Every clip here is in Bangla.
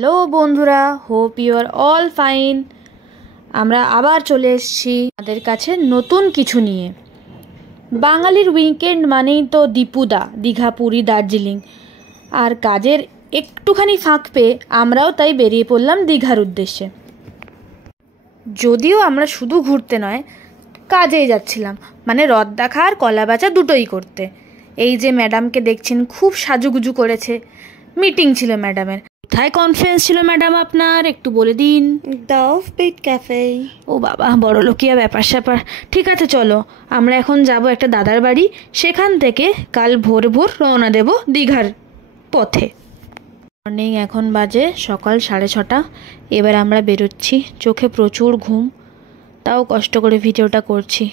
হ্যালো বন্ধুরা, hope you are all fine. আমরা আবার চলে এসেছি আমাদের কাছে নতুন কিছু নিয়ে। বাঙালির উইকেন্ড মানেই তো দীপুদা, দীঘা, পুরী, দার্জিলিং। আর কাজের একটুখানি ফাঁক পেয়ে আমরাও তাই বেরিয়ে পড়লাম দীঘার উদ্দেশ্যে। যদিও আমরা শুধু ঘুরতে নয়, কাজেই যাচ্ছিলাম, মানে রদ দেখা আর কলা বেচা দুটোই করতে। এই যে ম্যাডামকে দেখছেন, খুব সাজুগুজু করেছে। মিটিং ছিল ম্যাডামের। কোথায় কনফারেন্স ছিল ম্যাডাম আপনার, একটু বলে দিন। The offbeat cafe. ও বাবা, বড় লোকিয়া ব্যাপার স্যাপার। ঠিক আছে, চলো আমরা এখন যাব একটা দাদার বাড়ি, সেখান থেকে কাল ভোর ভোর রওনা দেব দীঘার পথে। মর্নিং, এখন বাজে সকাল 6:30। এবার আমরা বেরোচ্ছি। চোখে প্রচুর ঘুম, তাও কষ্ট করে ভিডিওটা করছি।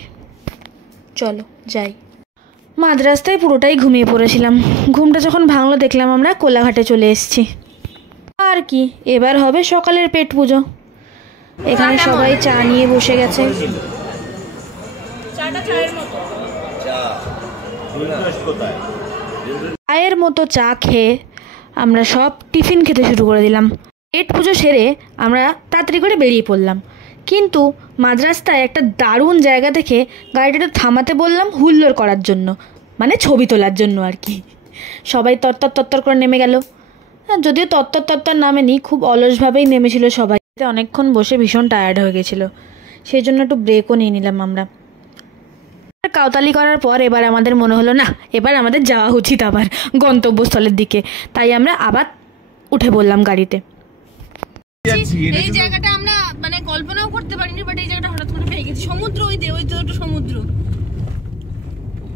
চলো যাই। মাঝ রাস্তায় পুরোটাই ঘুমিয়ে পড়েছিলাম। ঘুমটা যখন ভাঙলো দেখলাম আমরা কোলাঘাটে চলে এসেছি। আর কি, এবার হবে সকালের পেট পুজো। এখানে সবাই চা নিয়ে বসে গেছে। চায়ের মতো চা খেয়ে আমরা সব টিফিন খেতে শুরু করে দিলাম। পেট পুজো সেরে আমরা তাড়াতাড়ি করে বেরিয়ে পড়লাম। কিন্তু মাঝ রাস্তায় একটা দারুণ জায়গা দেখে গাড়িটা থামাতে বললাম হুল্লোড় করার জন্য, মানে ছবি তোলার জন্য আর কি। সবাই তত্তর করে নেমে গেল। যদিও তত্তর নামেনি, খুব অলসভাবেই নেমেছিল সবাই। অনেকক্ষণ বসে ভীষণ টায়ার্ড হয়ে গেছিলো, সেই জন্য একটু ব্রেকও নিয়ে নিলাম আমরা। কাউতালি করার পর এবার আমাদের মনে হলো না, এবার আমাদের যাওয়া উচিত আবার গন্তব্যস্থলের দিকে। তাই আমরা আবার উঠে পড়লাম গাড়িতে। এই জায়গাটা আমরা মানে কল্পনাও করতে পারিনি, বাট এই জায়গাটা হঠাৎ করে পেয়ে গেছি। সমুদ্র, ওই তো সমুদ্র।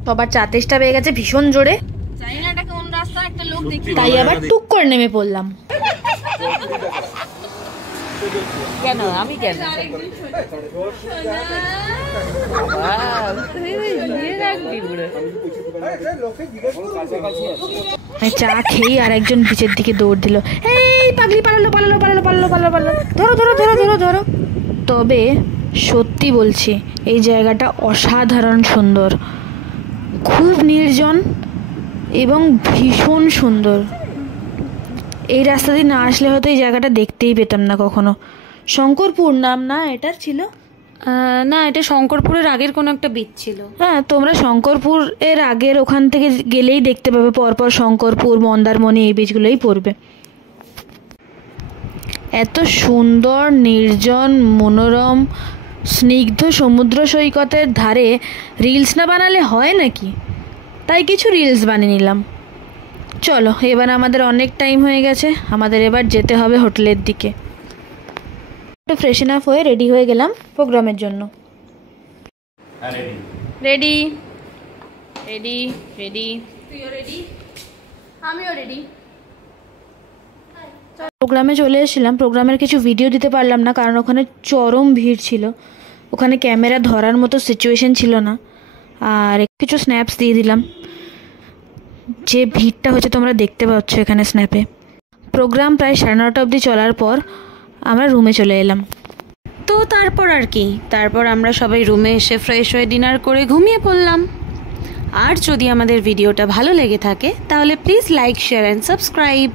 সবার চা তেষ্টা পেয়ে গেছে ভীষণ জোরে। জানি না এটা কোন রাস্তা, একটা লোক দেখি, তাই আবার টুক করে নেমে পড়লাম। কেন আমি কেন চা খেয়েই আর একজন বিচের দিকে দৌড় দিল। এই পাগলি, পালালো। ধরো। তবে সত্যি বলছি, এই জায়গাটা অসাধারণ সুন্দর, খুব নির্জন এবং ভীষণ সুন্দর। এই রাস্তা দিয়ে না আসলে হয়তো এই জায়গাটা দেখতেই পেতাম না কখনো। শঙ্করপুর নাম না এটার ছিল? না, এটা শঙ্করপুরের আগের কোনো একটা বীচ ছিল। হ্যাঁ, তোমরা শঙ্করপুর এর আগের ওখান থেকে গেলেই দেখতে পাবে, পরপর শঙ্করপুর, মন্দারমণি এই বীচগুলোই পড়বে। এত সুন্দর, নির্জন, মনোরম, স্নিগ্ধ সমুদ্র সৈকতের ধারে রিলস না বানালে হয় নাকি? তাই কিছু রিলস বানিয়ে নিলাম। চলো, এবার আমাদের অনেক টাইম হয়ে গেছে, আমাদের এবার যেতে হবে হোটেলের দিকে। একটু ফ্রেশন আপ হয়ে রেডি হয়ে গেলাম প্রোগ্রামের জন্য। রেডি। তুইও রেডি, আমিও রেডি। প্রোগ্রামে চলে এসেছিলাম। প্রোগ্রামের কিছু ভিডিও দিতে পারলাম না, কারণ ওখানে চরম ভিড় ছিল। ওখানে ক্যামেরা ধরার মতো সিচুয়েশন ছিল না। আর কিছু স্ন্যাপস দিয়ে দিলাম। যে ভিড়টা হচ্ছে তোমরা দেখতে পাচ্ছ এখানে স্ন্যাপে। প্রোগ্রাম প্রায় 9:30 অবধি চলার পর আমরা রুমে চলে এলাম। তো তারপর আর কি, তারপর আমরা সবাই রুমে এসে ফ্রেশ হয়ে ডিনার করে ঘুমিয়ে পড়লাম। আর যদি আমাদের ভিডিওটা ভালো লেগে থাকে তাহলে please like, share and subscribe.